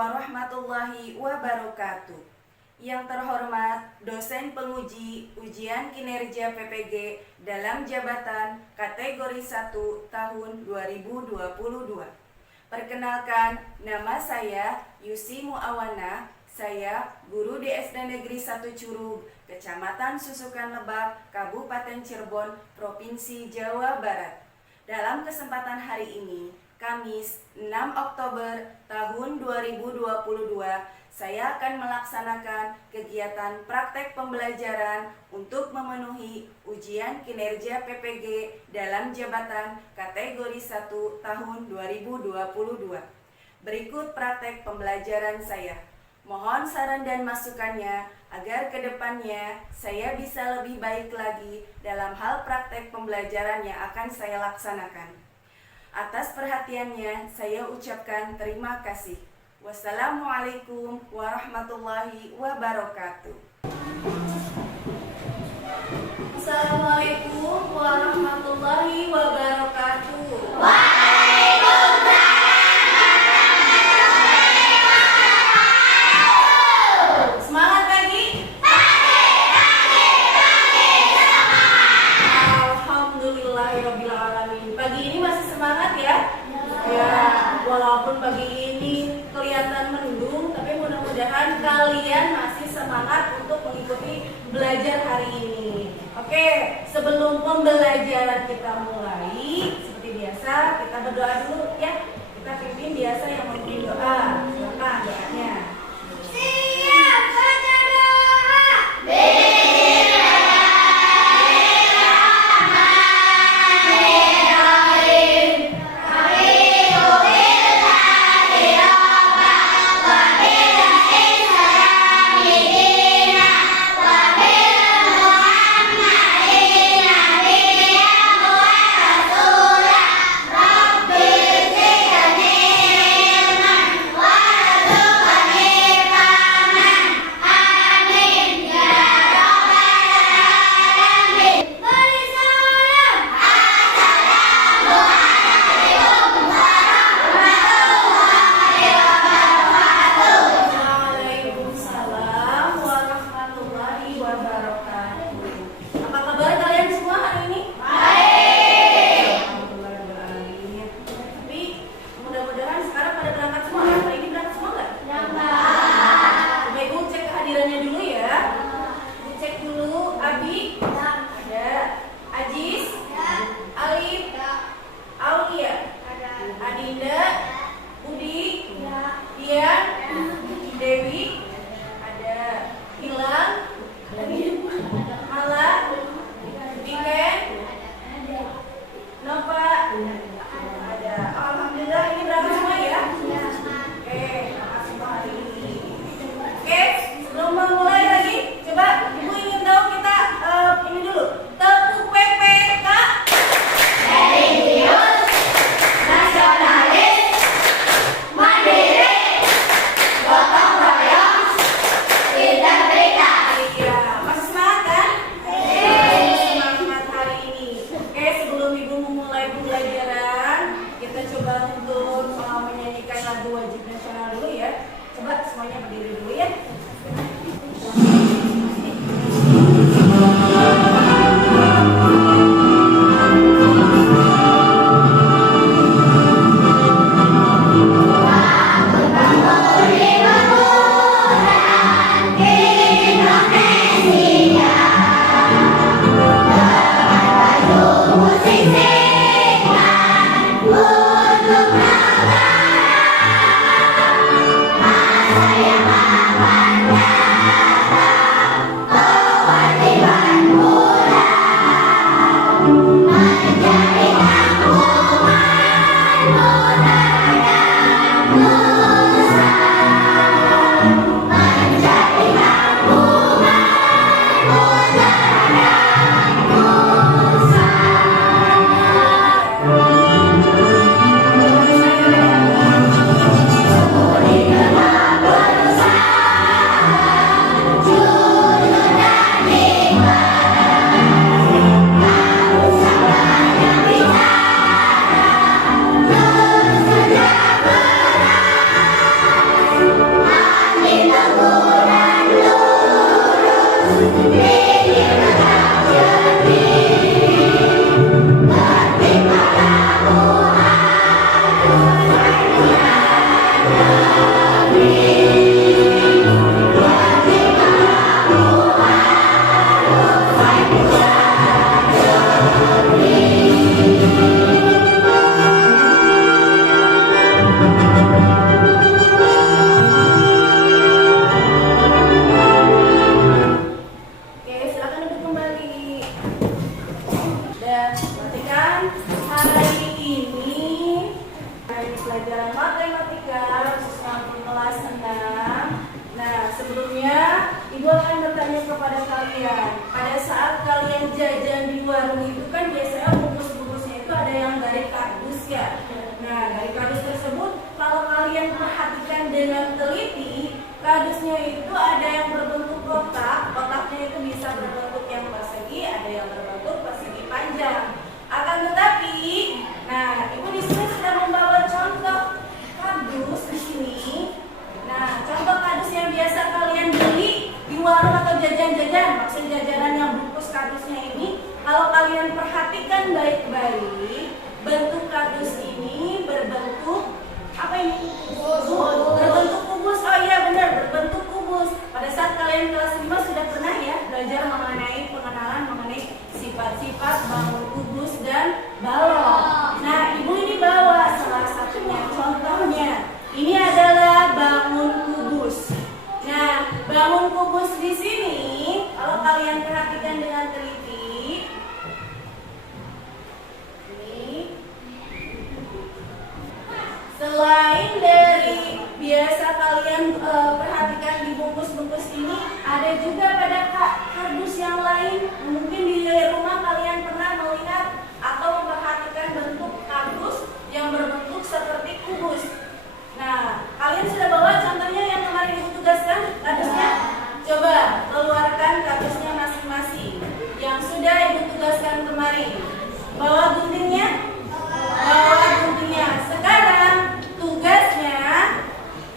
warahmatullahi wabarakatuh. Yang terhormat dosen penguji ujian kinerja PPG dalam jabatan kategori 1 tahun 2022. Perkenalkan, nama saya Yusi Muawana. Saya guru di SD Negeri 1 Curug, Kecamatan Susukan Lebak, Kabupaten Cirebon, Provinsi Jawa Barat. Dalam kesempatan hari ini, Kamis 6 Oktober tahun 2022, saya akan melaksanakan kegiatan praktek pembelajaran untuk memenuhi ujian kinerja PPG dalam jabatan kategori 1 tahun 2022. Berikut praktek pembelajaran saya. Mohon saran dan masukannya agar kedepannya saya bisa lebih baik lagi dalam hal praktek pembelajaran yang akan saya laksanakan. Atas perhatiannya saya ucapkan terima kasih. Wassalamualaikum warahmatullahi wabarakatuh. Assalamualaikum warahmatullahi wabarakatuh. Semangat pagi. Alhamdulillahirabbil alamin. Pagi ini masih semangat ya? Ya, walaupun pagi ini kelihatan mendung, tapi mudah-mudahan kalian masih semangat untuk mengikuti belajar hari ini. Oke, sebelum pembelajaran kita mulai, seperti biasa kita berdoa dulu ya. Kita pimpin biasa yang memimpin doa. Silakan doanya. Siap, baca doa. Bismillahirrahmanirrahim. pelajaran matematika khususnya untuk kelas 6. Nah, sebelumnya Ibu akan bertanya kepada kalian, pada saat kalian jajan di warung itu kan biasanya bungkus-bungkusnya itu ada yang dari kardus ya. Nah, dari kardus tersebut kalau kalian perhatikan dengan teliti, kardusnya itu ada yang berbentuk kotak, kotaknya itu bisa berbentuk yang persegi, ada yang berbentuk persegi panjang. Akan tetapi, nah, Ibu di sini sudah membawa contoh kardus di sini. Nah, contoh kardus yang biasa kalian beli di warung atau jajan-jajan, maksud jajanan yang bungkus kardusnya ini, kalau kalian perhatikan baik-baik, bentuk kardus ini berbentuk apa ini? Berbentuk kubus. Oh iya benar, berbentuk kubus. Pada saat kalian kelas 5 sudah pernah ya belajar mengenai pengenalan mengenai sifat-sifat bangun kubus dan balok. Nah, Ibu ini bawa salah satunya, contohnya. Ini adalah bangun kubus. Nah, bangun kubus di sini kalau kalian perhatikan dengan teliti, ini selain dari biasa kalian perhatikan di bungkus-bungkus ini, ada juga pada kardus yang lain. Mungkin di rumah kalian pernah melihat atau memperhatikan bentuk kardus yang berbentuk seperti kubus. Nah, kalian sudah bawa contohnya yang kemarin Ibu tugaskan kardusnya? Coba keluarkan kardusnya masing-masing yang sudah Ibu tugaskan kemarin. Bawa guntingnya? Bawa guntingnya. Sekarang tugasnya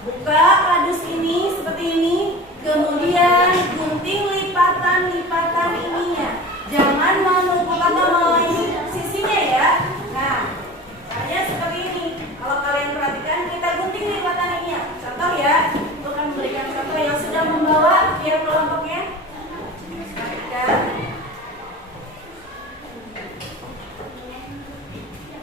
buka kardus ini seperti ini, kemudian gunting lipatan-lipatan ininya. Jangan menumpuk atau mau ini sisinya ya. Nah, caranya seperti ini. Kalau kalian perhatikan, kita gunting lipatan ini ya. Contoh ya, itu akan memberikan contoh yang sudah membawa biar kelompoknya. Perhatikan.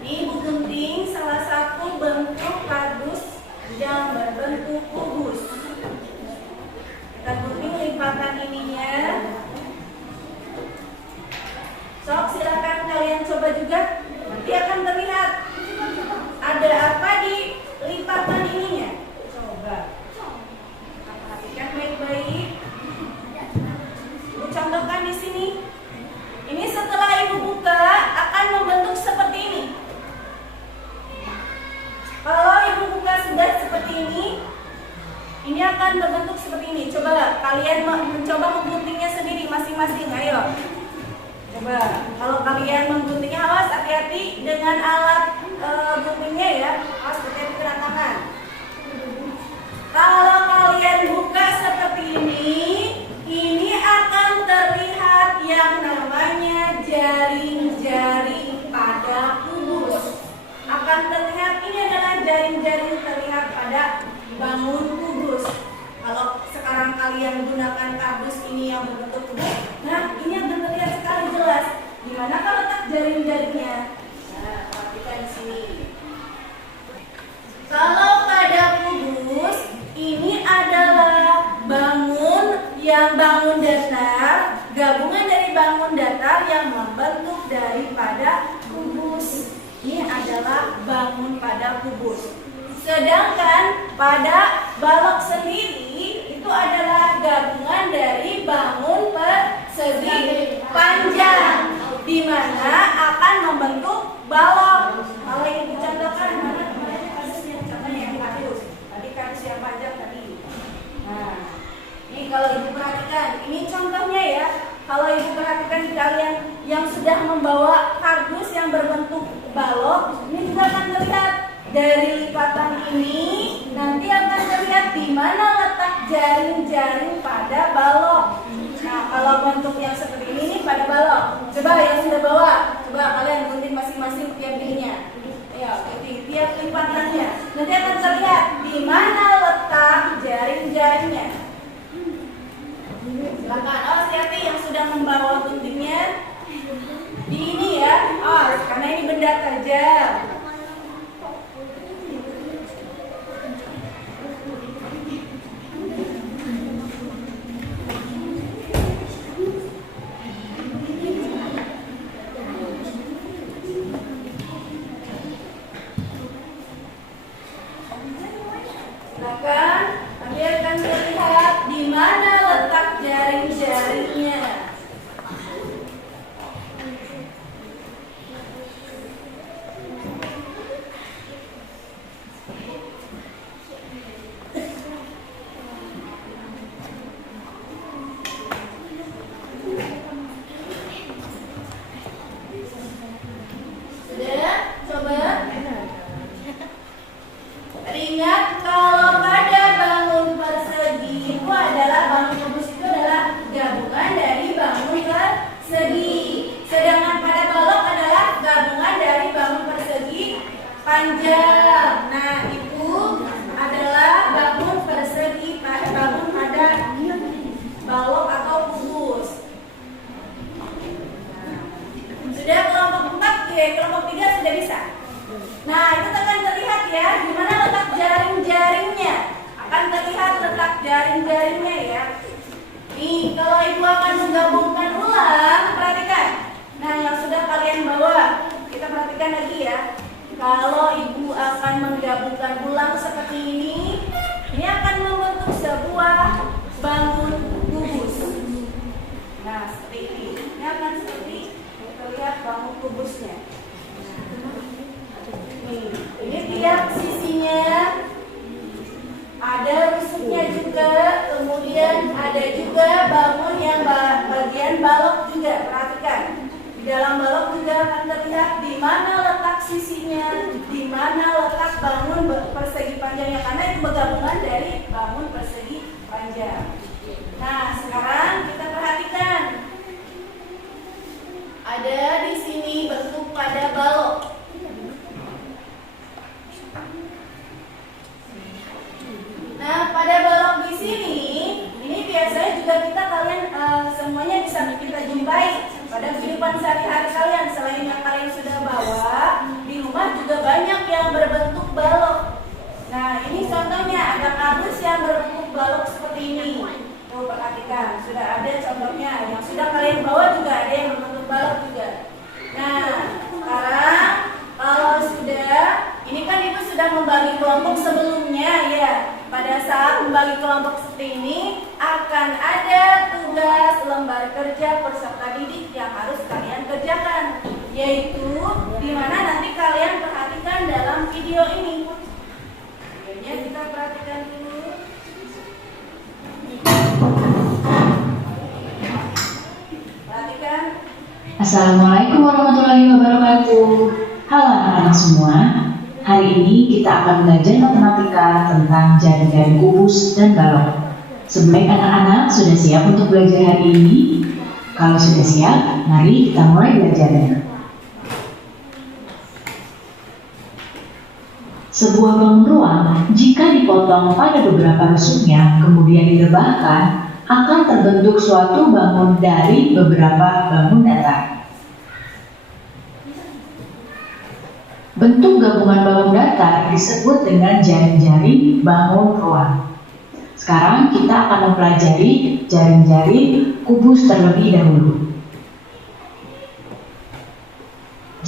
Ini Ibu gunting salah satu bentuk kardus yang berbentuk kubus. Kita gunting lipatan ininya. Sok silakan kalian coba juga. Nanti akan terlihat ada apa di lipatan ininya. Coba perhatikan baik-baik. Ibu contohkan di sini. Ini setelah Ibu buka akan membentuk seperti ini. Kalau Ibu buka sudah seperti ini akan berbentuk seperti ini. Coba kalian mencoba mengguntingnya sendiri masing-masing. Ayo. Coba. Kalau kalian mengguntingnya, awas hati-hati dengan alat guntingnya ya. Awas hati-hati kena tangan. Kalau kalian buka seperti ini akan terlihat yang namanya jaring-jaring pada kubus. Akan terlihat ini adalah jaring-jaring terlihat pada bangun kubus. Kalau sekarang kalian gunakan kardus ini yang berbentuk kubus, nah ini akan terlihat sekali jelas. Di manakah letak jaring-jaringnya? Nah, perhatikan di sini. Kalau pada kubus, ini adalah bangun yang bangun datar, gabungan dari bangun datar yang membentuk daripada kubus. Ini adalah bangun pada kubus. Sedangkan pada balok sendiri itu adalah gabungan dari bangun persegi panjang, di mana akan membentuk balok. Kalau yang dicontohkan mana kemarin kasusnya, contohnya yang kardus. Tadi kardus yang panjang tadi. Nah, ini kalau Ibu perhatikan, ini contohnya ya. Kalau Ibu perhatikan kalian yang sudah membawa kardus yang berbentuk balok, ini juga akan terlihat dari lipatan ini. Nanti akan terlihat di mana letak jaring-jaring pada balok. Nah, kalau bentuk yang seperti ini pada balok. Coba yang sudah bawa, coba kalian gunting masing-masing tiap ininya. Ya, gunting tiap lipatannya. Nanti akan terlihat di mana letak jaring-jaringnya. Silakan, hati-hati yang sudah membawa guntingnya. Di ini ya, karena ini benda tajam. Perhatikan, nanti akan terlihat di mana letak jaring-jaringnya. Ingat kalau pada bangun persegi itu adalah bangun kubus itu adalah gabungan dari bangun persegi. Sedangkan pada balok adalah gabungan dari bangun persegi panjang. Nah, itu adalah bangun persegi bangun pada balok atau kubus. Sudah kelompok 4, kelompok 3 sudah bisa. Nah, itu akan terlihat ya, di mana letak jaring-jaringnya. Akan terlihat letak jaring-jaringnya ya. Nih, kalau ibu akan menggabungkan ulang, perhatikan. Nah, yang sudah kalian bawa, kita perhatikan lagi ya. Kalau ibu akan menggabungkan ulang seperti ini akan membentuk sebuah bangun kubus. Nah, seperti ini. Ini akan seperti terlihat bangun kubusnya. Ini tiap sisinya ada rusuknya juga, kemudian ada juga bangun yang bagian balok juga. Perhatikan, di dalam balok juga akan terlihat di mana letak sisinya, di mana letak bangun persegi panjangnya, karena itu bergabungan dari bangun persegi panjang. Nah, sekarang kita perhatikan, ada di sini bentuk pada balok. Nah, pada balok di sini, ini biasanya juga kalian semuanya bisa kita jumpai pada kehidupan sehari-hari kalian. Selain yang kalian sudah bawa, di rumah juga banyak yang berbentuk balok. Nah, ini contohnya ada kardus yang berbentuk balok seperti ini. Tuh, perhatikan, sudah ada contohnya. Yang sudah kalian bawa juga ada yang berbentuk balok juga. Nah, sekarang kalau sudah, ini kan ibu sudah membagi kelompok sebelumnya ya. Pada saat membagi kelompok seperti ini akan ada tugas lembar kerja peserta didik yang harus kalian kerjakan, yaitu di mana nanti kalian perhatikan dalam video ini. Videonya kita perhatikan dulu. Perhatikan. Assalamualaikum warahmatullahi wabarakatuh. Halo anak-anak semua. Hari ini kita akan belajar matematika tentang jaring-jaring kubus dan balok. Sebaik anak-anak sudah siap untuk belajar hari ini? Kalau sudah siap, mari kita mulai belajarnya. Sebuah bangun ruang, jika dipotong pada beberapa rusuknya, kemudian direbahkan, akan terbentuk suatu bangun dari beberapa bangun datar. Bentuk gabungan bangun datar disebut dengan jaring-jaring bangun ruang. Sekarang kita akan mempelajari jaring-jaring kubus terlebih dahulu.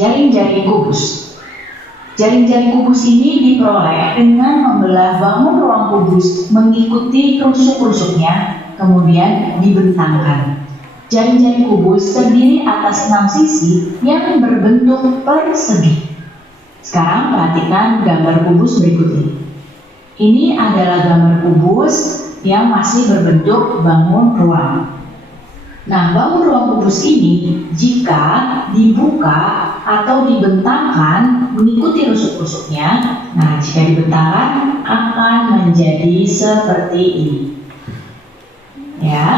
Jaring-jaring kubus. Jaring-jaring kubus ini diperoleh dengan membelah bangun ruang kubus mengikuti rusuk-rusuknya, kemudian dibentangkan. Jaring-jaring kubus terdiri atas 6 sisi yang berbentuk persegi. Sekarang perhatikan gambar kubus berikut ini. Ini adalah gambar kubus yang masih berbentuk bangun ruang. Nah, bangun ruang kubus ini jika dibuka atau dibentangkan mengikuti rusuk-rusuknya, nah jika dibentangkan akan menjadi seperti ini. Ya.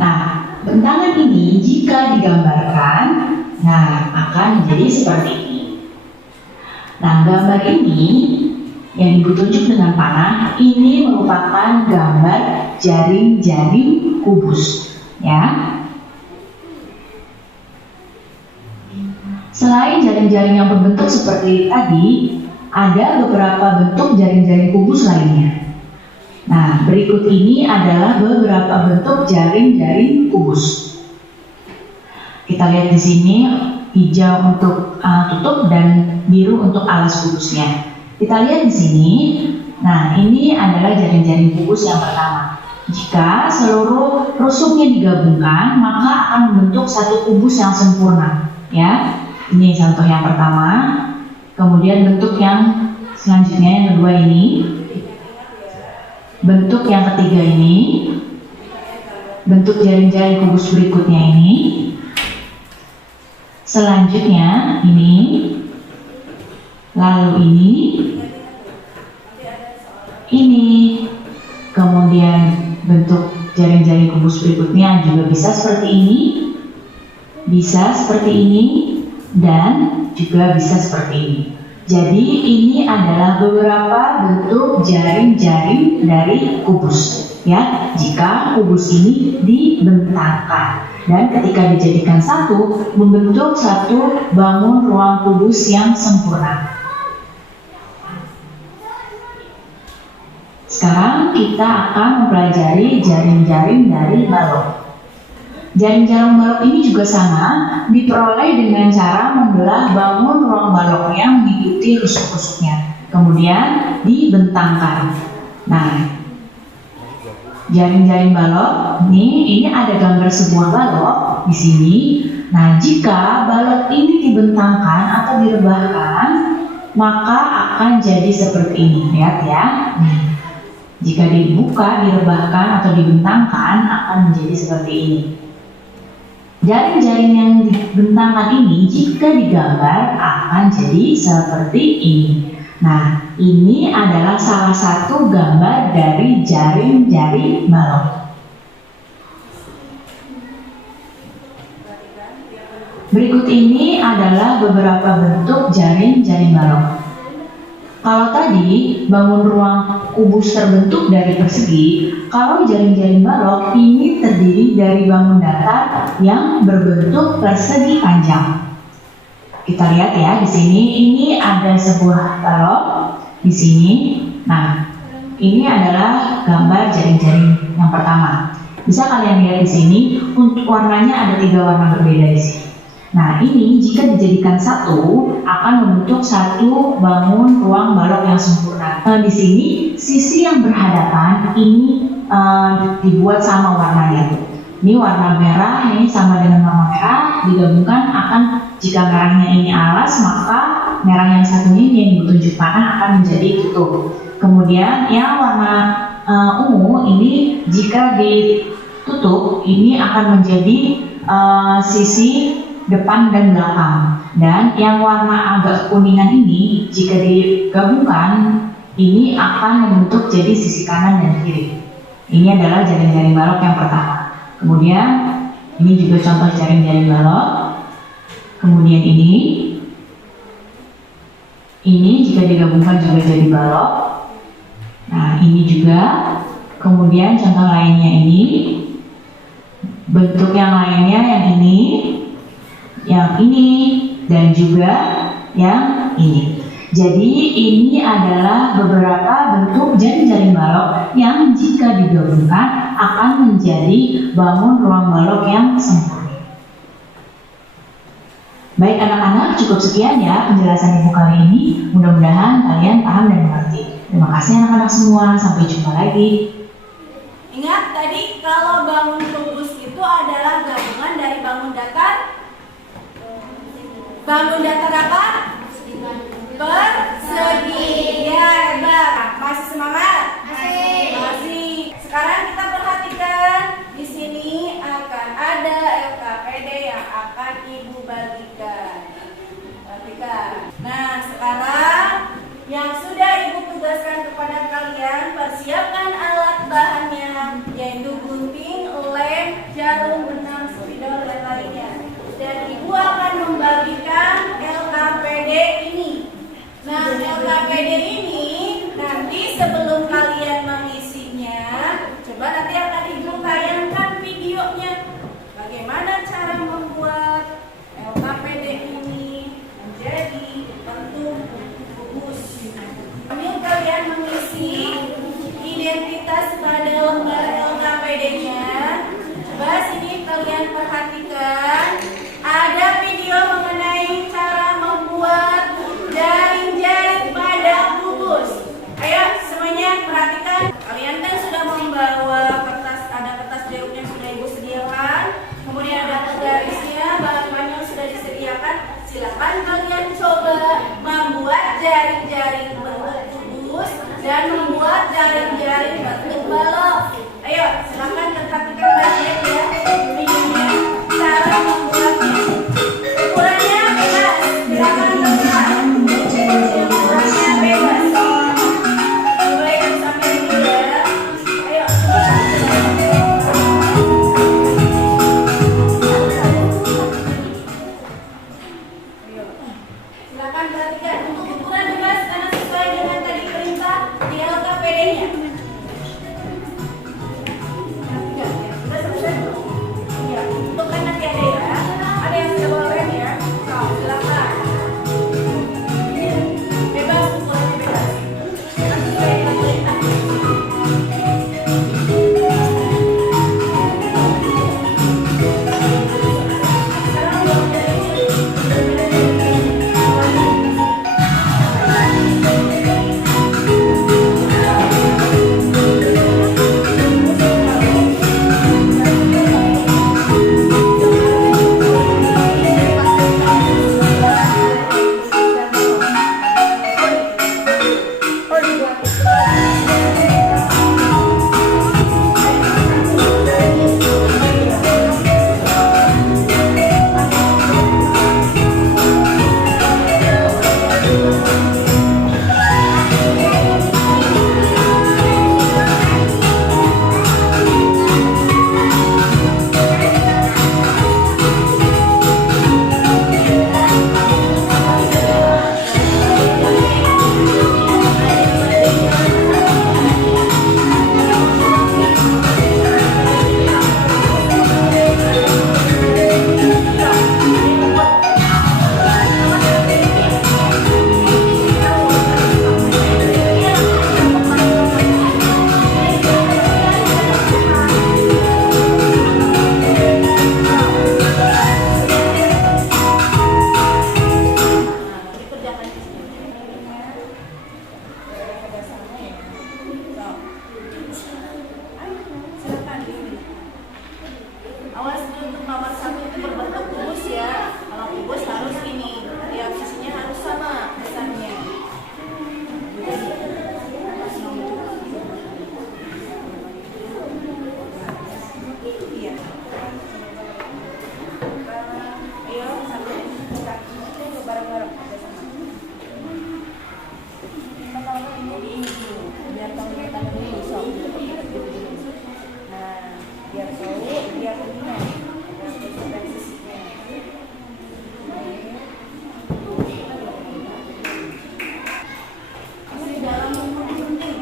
Nah, bentangan ini jika digambarkan, nah akan menjadi seperti ini. Nah, gambar ini yang ibu tunjuk dengan panah ini merupakan gambar jaring-jaring kubus, ya. Selain jaring-jaring yang berbentuk seperti tadi, ada beberapa bentuk jaring-jaring kubus lainnya. Nah, berikut ini adalah beberapa bentuk jaring-jaring kubus. Kita lihat di sini. Hijau untuk tutup dan biru untuk alas kubusnya. Kita lihat di sini Nah, ini adalah jaring-jaring kubus yang pertama. Jika seluruh rusuknya digabungkan, maka akan membentuk satu kubus yang sempurna. Ya, ini contoh yang pertama. Kemudian bentuk yang selanjutnya yang kedua ini. Bentuk yang ketiga ini. Bentuk jaring-jaring kubus berikutnya ini. Selanjutnya ini. Lalu ini. Kemudian bentuk jaring-jaring kubus berikutnya juga bisa seperti ini, bisa seperti ini, dan juga bisa seperti ini. Jadi ini adalah beberapa bentuk jaring-jaring dari kubus. Ya, jika kubus ini dibentangkan dan ketika dijadikan satu, membentuk satu bangun ruang kubus yang sempurna. Sekarang kita akan mempelajari jaring-jaring dari balok. Jaring-jaring balok ini juga sama, diperoleh dengan cara membelah bangun ruang baloknya mengikuti rusuk-rusuknya, kemudian dibentangkan. Nah, jaring-jaring balok ini ada gambar sebuah balok di sini. Nah, jika balok ini dibentangkan atau direbahkan, maka akan jadi seperti ini. Lihat ya. Jika dibuka, direbahkan, atau dibentangkan akan menjadi seperti ini. Jaring-jaring yang dibentangkan ini jika digambar akan jadi seperti ini. Nah, ini adalah salah satu gambar dari jaring-jaring balok. Berikut ini adalah beberapa bentuk jaring-jaring balok. Kalau tadi bangun ruang kubus terbentuk dari persegi, kalau jaring-jaring balok ini terdiri dari bangun datar yang berbentuk persegi panjang. Kita lihat ya di sini, ini ada sebuah balok di sini. Nah, ini adalah gambar jaring-jaring yang pertama. Bisa kalian lihat di sini, untuk warnanya ada 3 warna berbeda di sini. Nah, ini jika dijadikan satu akan membentuk satu bangun ruang balok yang sempurna. Di sini sisi yang berhadapan ini dibuat sama warnanya. Ini warna merah, ini sama dengan warna merah, digabungkan akan, jika merahnya ini alas, maka merah yang satunya ini yang ditunjukkan akan menjadi tutup. Kemudian yang warna ungu ini jika ditutup ini akan menjadi sisi depan dan belakang. Dan yang warna agak kuningan ini jika digabungkan ini akan membentuk jadi sisi kanan dan kiri. Ini adalah jaring-jaring balok yang pertama. Kemudian ini juga contoh jaring-jaring balok. Kemudian ini jika digabungkan juga jadi balok. Nah, ini juga. Kemudian contoh lainnya ini. Bentuk yang lainnya yang ini, dan juga yang ini. Jadi ini adalah beberapa bentuk jaring-jaring balok yang jika digabungkan akan menjadi bangun ruang balok yang sempurna. Baik anak-anak, cukup sekian ya penjelasan ibu kali ini. Mudah-mudahan kalian paham dan mengerti. Terima kasih anak-anak semua, sampai jumpa lagi. Ingat tadi kalau bangun kubus itu adalah gabungan dari bangun datar. Bangun datar apa? Persegi. Ya, hebat. Masih semangat? Masih. Sekarang kita perhatikan di sini akan ada LKPD yang akan ibu bagikan. Perhatikan. Nah, sekarang yang sudah ibu tugaskan kepada kalian, persiapkan alat bahannya, yaitu gunting, lem, jarum, benang, spidol, dan lainnya. Dan ibu akan membagikan LKPD ini. Nah, LKPD ini nanti sebelum kalian mengisinya, coba nanti akan ibu tayangkan videonya. Bagaimana cara membuat LKPD ini menjadi bentuk kubus. Sambil kalian mengisi identitas pada lembar LKPD-nya, coba sini kalian perhatikan. Ada video mengenai cara membuat jaring-jaring pada kubus. Ayo semuanya dan membuat jaring-jaring bentuk balok. Ayo, silakan perhatikan baik-baik ya videonya, cara membuatnya. Ukurannya bebas, silakan terserah. Ukurannya bebas. Mulai dari samping dulu ya. Ayo. Silakan perhatikan untuk ukuran bebas karena sesuai dengan tadi perintah di LKPD-nya. Perhatikan ya, sudah selesai belum? Iya, untuk kan nanti ada ya. Ada yang sudah bawa rem ya. So, silakan. Bebas, ukurannya bebas. Karena sesuai dengan perintah. Sekarang belum dari dikerjakan di sini. Silakan di sini. Awas untuk nomor 1 itu berbentuk kubus ya. Kalau kubus harus ini, tiap sisinya harus sama besarnya. Iya. Ayo sambil bareng-bareng sama. Ini dulu, biar kamu tangan dulu, sok. Nah, biar tahu, biar begini, biar tersebar sisinya. Masih dalam penting.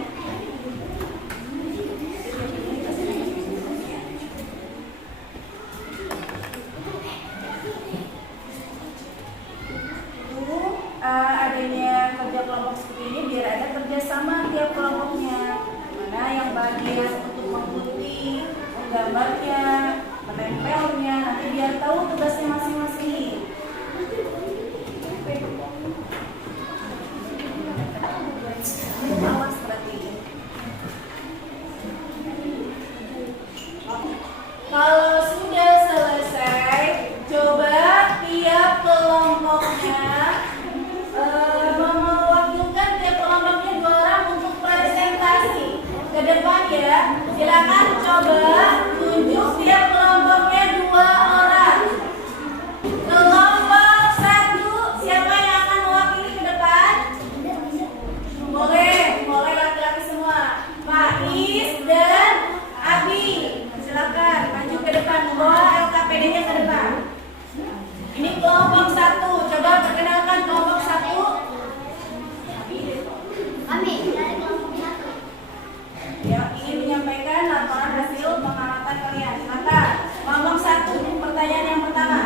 Adanya kerja kelompok seperti ini biar ada kerjasama tiap kelompoknya. Mana yang bagian untuk menggunting, menggambarnya, menempelnya, nanti biar tahu tugasnya masing-masing. Awas berarti. Kalau sudah selesai, coba tiap kelompoknya mewakilkan tiap kelompoknya 2 orang untuk presentasi ke depan ya. Silakan coba tunjuk tiap kelompoknya 2 orang. Kelompok 1 siapa yang akan mewakili ke depan? Boleh laki-laki semua. Faiz dan Abi. Silakan maju ke depan, membawa LKPD-nya ke depan. Ini kelompok 1. Coba perkenalkan kelompok 1. Ya, ingin menyampaikan laporan hasil pengamatan kalian. Silakan. Kelompok 1, pertanyaan yang pertama.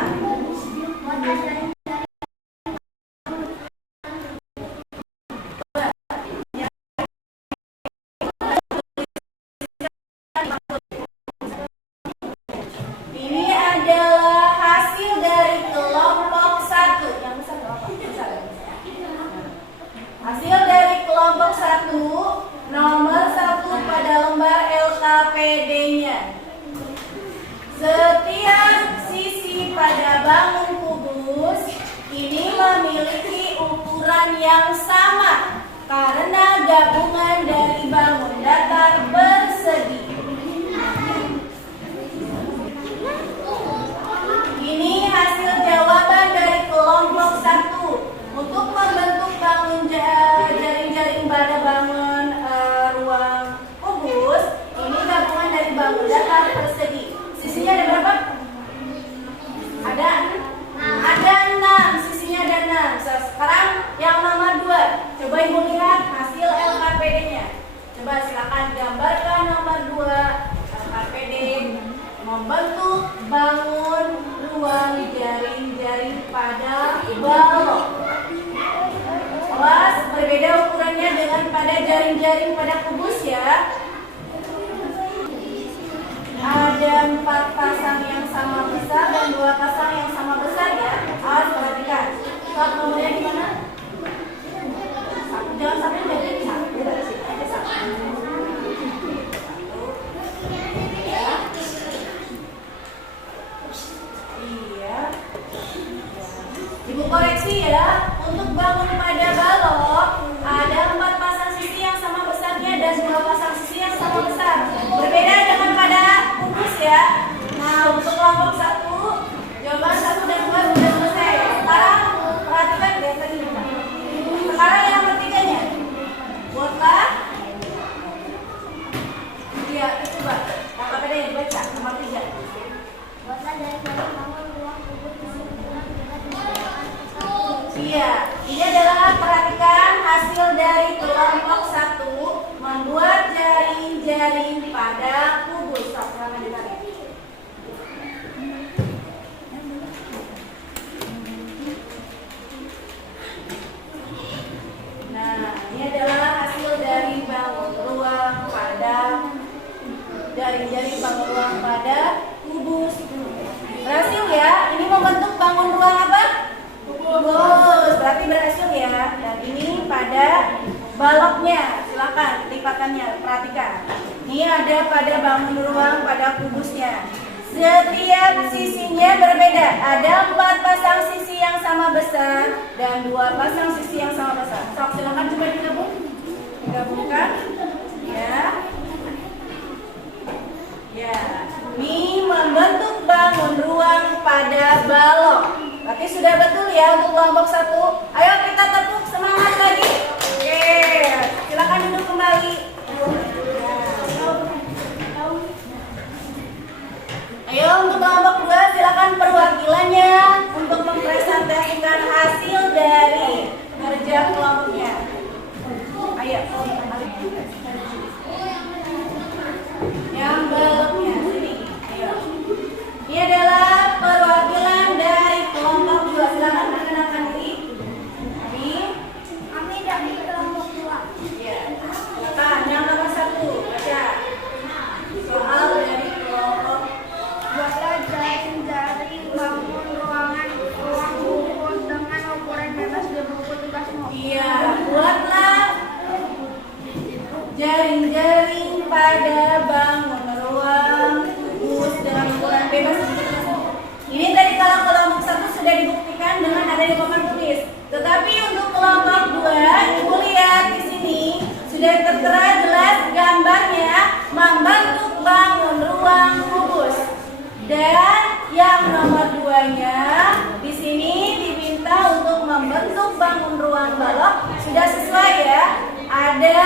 Ini adalah hasil dari kelompok 1. Yang besar berapa? Besar. Hasil dari kelompok 1, nomor 1 pada lembar LKPD-nya. Setiap sisi pada bangun kubus ini memiliki ukuran yang sama karena gabungan jaring pada kubus ya. Ada 4 pasang yang sama besar dan 2 pasang yang sama besar ya. Awas perhatikan. Sok nomornya di mana? Jangan sampai jadi satu. Ada satu. Iya. Ibu koreksi ya. Untuk bangun pada balok ada 4 pasang sisi yang sama besarnya dan 2 pasang sisi yang sama besar. Berbeda dengan pada kubus ya. Nah, untuk kelompok 1, jawaban 1 dan 2 sudah selesai. Sekarang perhatikan deh tadi. Sekarang yang ketiganya. Buatlah. Iya, coba. Apa tadi yang dibaca? Nomor 3. Buatlah dari balok bangun ruang kubus Iya, ini adalah perhatikan hasil dari kelompok 1 membuat jaring-jaring pada kubus. Sok, silakan ditarik. Nah, ini adalah hasil dari bangun ruang pada jaring-jaring bangun ruang pada kubus. Berhasil ya? Ini membentuk bangun ruang apa? Kubus. Berarti berhasil ya. Dan ini pada baloknya. Silakan lipatannya, perhatikan. Ini ada pada bangun ruang pada kubusnya. Setiap sisinya berbeda. Ada 4 pasang sisi yang sama besar dan 2 pasang sisi yang sama besar. Sok, silakan coba digabung. Digabungkan. Ya. Ya. Ini membentuk bangun ruang pada balok. Berarti sudah betul ya untuk kelompok 1. Ayo kita tepuk semangat lagi. Oke, silakan duduk kembali. Ayo untuk kelompok 2 silakan perwakilannya untuk mempresentasikan hasil dari kerja kelompoknya. Ayo. Yang baloknya sini. Ayo. Ini adalah perwakilan dari kelompok 2. Silakan perkenalkan diri. Kami dari kelompok 2. Ya. Silakan yang nomor 1 baca. Soal dari kelompok. Buatlah jaring-jaring bangun ruang kubus dengan ukuran bebas di buku tugasmu. Iya, buatlah jaring-jaring pada bangun ruang kubus dengan ukuran bebas. Ini tadi kalau kelompok 1 sudah dibuktikan dengan adanya papan tulis. Tetapi untuk kelompok 2, Ibu lihat di sini sudah tertera jelas gambarnya membentuk bangun ruang kubus. Dan yang nomor 2-nya di sini diminta untuk membentuk bangun ruang balok. Sudah sesuai ya? Ada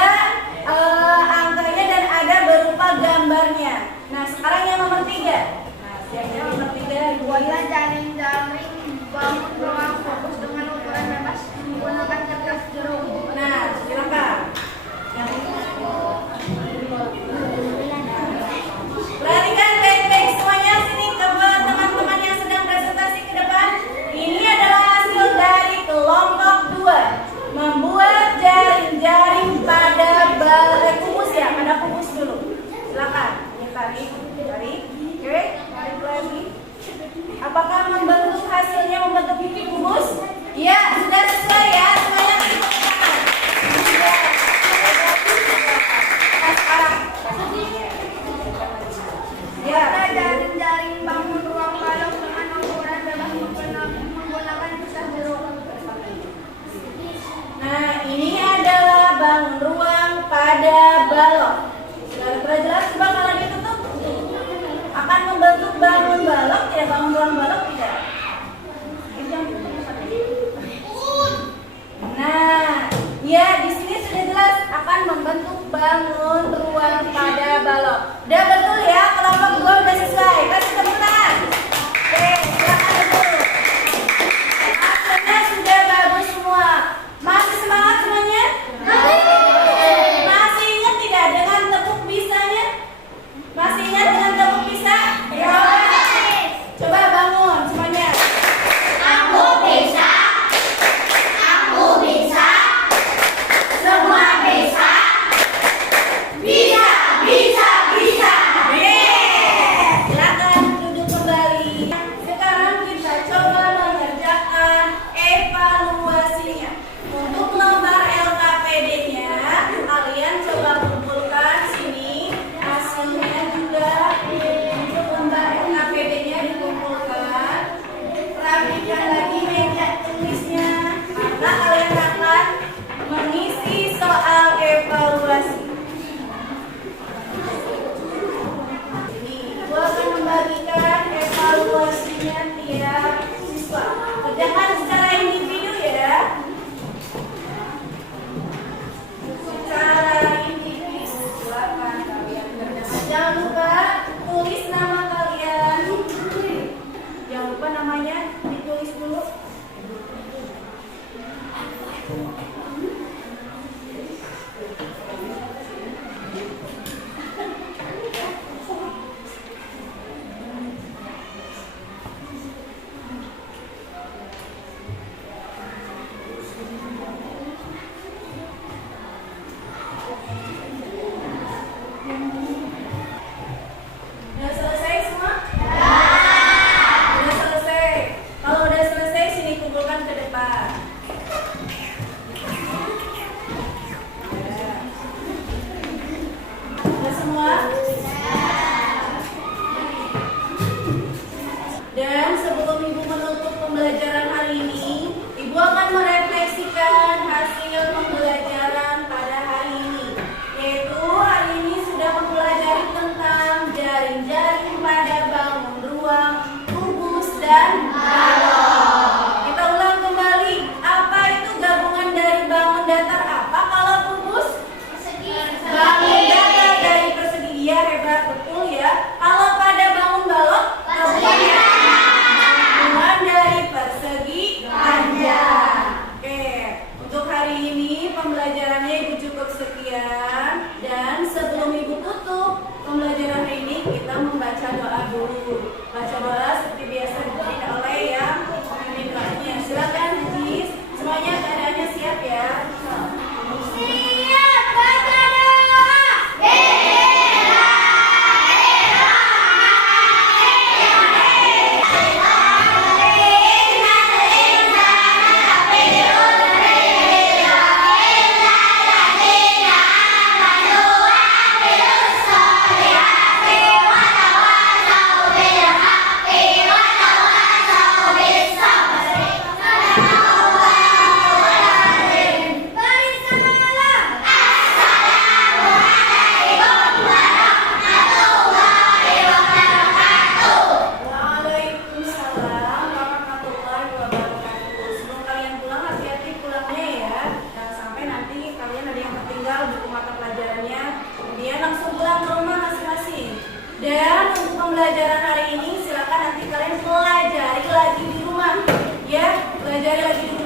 angkanya dan ada berupa gambarnya. Nah, sekarang yang nomor 3. Nah, siapnya nomor 3. Buatlah jaring-jaring bangun ruang kubus dengan ukuran bebas menggunakan kertas jeruk. Nah, silakan. Yang perhatikan baik-baik semuanya, sini ke teman-teman yang sedang presentasi ke depan. Ini adalah hasil dari kelompok 2 membuat jaring-jaring pada balai kubus ya, pada kubus dulu. Silakan, ini tarik. Oke, tarik lagi. Apakah membentuk hasilnya membentuk kubus? Ya, sudah sesuai ya, semuanya tepuk tangan. Nah, sekarang. Ya. Buatlah jaring-jaring bangun ruang balok dengan ukuran bebas menggunakan kertas jeruk. Nah, ini adalah bangun ruang pada balok. Sudah jelas, coba kalau ditutup akan membentuk bangun balok, tidak bangun ruang balok tidak. Nah, ya di sini sudah jelas akan membentuk bangun ruang pada balok. Udah betul ya, kelompok 2 udah sesuai. Kasih tepuk tangan. Oke, silakan dulu. Hasilnya sudah bagus semua. Masih semangat semuanya? Masih ingat tidak dengan tepuk bisanya? Masih ingat dengan tepuk bisa? Ya. Coba bangun semuanya. Aku bisa. Semua bisa. Dan untuk pembelajaran hari ini silakan nanti kalian pelajari lagi di rumah, ya, pelajari lagi di